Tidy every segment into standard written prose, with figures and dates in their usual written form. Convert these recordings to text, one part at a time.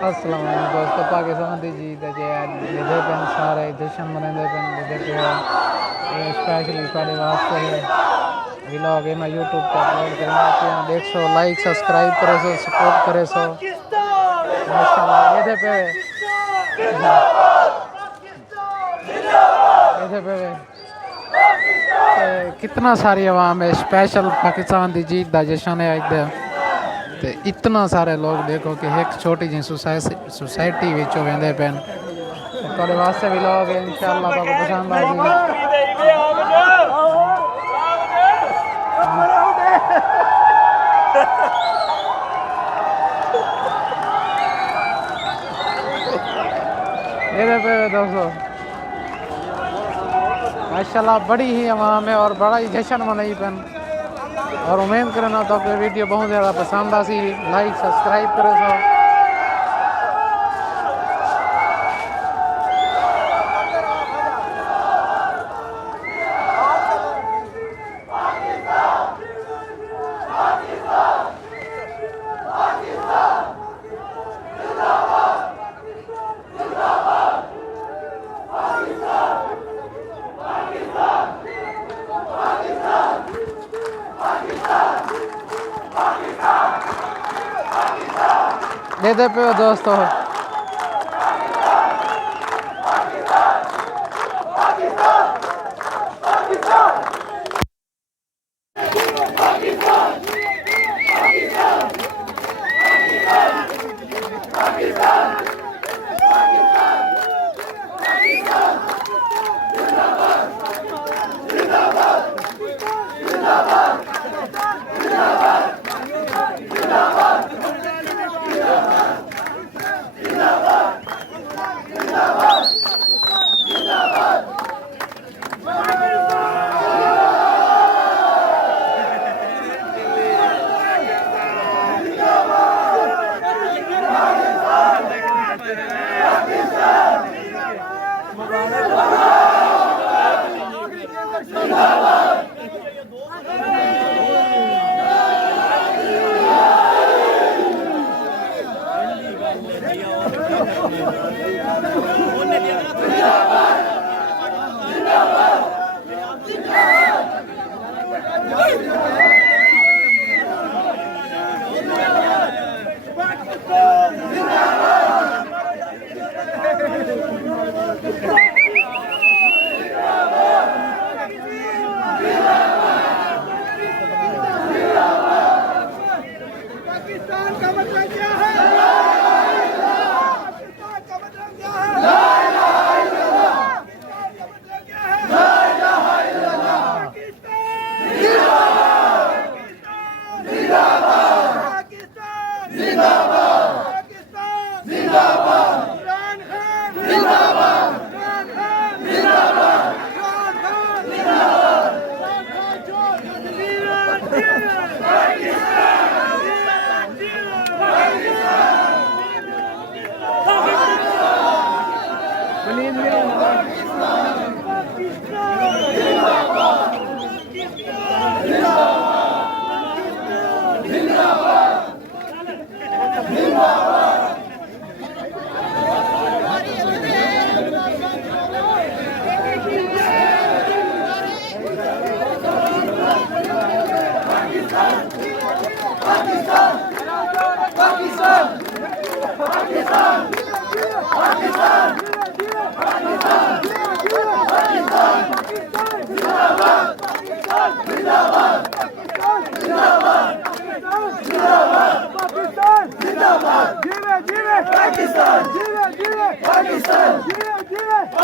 अस्सलाम वालेकुम दोस्तों, पाकिस्तान दी जीत है जिहदे पेन सारे जश्न मनाते पेन जिहदे पे स्पेशली थोड़े वास्ते व्लॉग है मैं यूट्यूब पर अपलोड करना देख सो, लाइक सब्सक्राइब करे सो, सपोर्ट करे सो माशाल्लाह। ये पे कितना सारी आवाम है, स्पेशल पाकिस्तान की जीत का जश्न है अज ते इतना सारे लोग देखो कि एक छोटी जी सोसाइटी विचों वेंदे पेन थोड़े वास्ते भी लोग इंशाअल्लाह आपको पसंद आ जाएगी। पे दोस्तों माशाल्लाह बड़ी ही आवाम है और बड़ा ही जश्न मनाई पेन और उम्मीद करना तो आपको वीडियो बहुत ज़्यादा पसंद आ सी। लाइक सब्सक्राइब करे सो। देते पे दोस्तों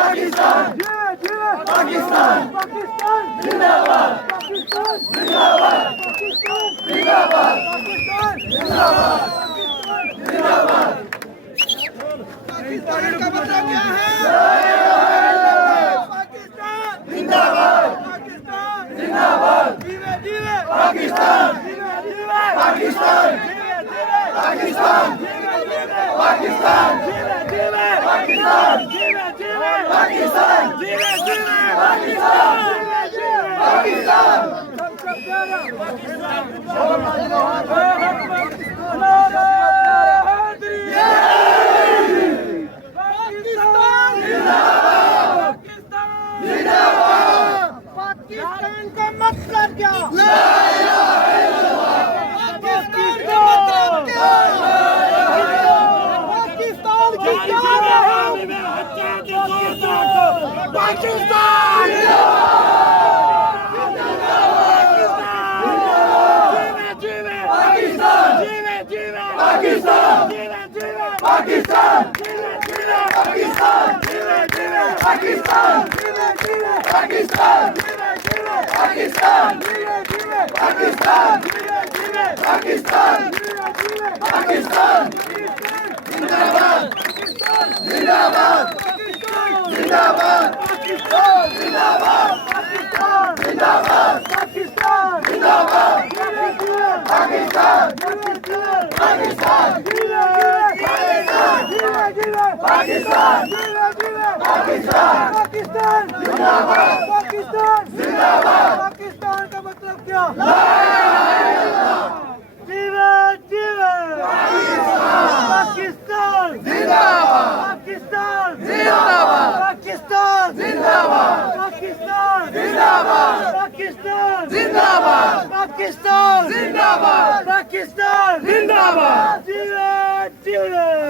पाकिस्तान पाकिस्तान का मतलब क्या? जीवन जीवन पाकिस्तान जिंदाबाद, पाकिस्तान जिंदाबाद, पाकिस्तान जिंदाबाद, पाकिस्तान जिंदाबाद, पाकिस्तान जिंदाबाद, पाकिस्तान जिंदाबाद, पाकिस्तान जिंदाबाद, जीवन जीवन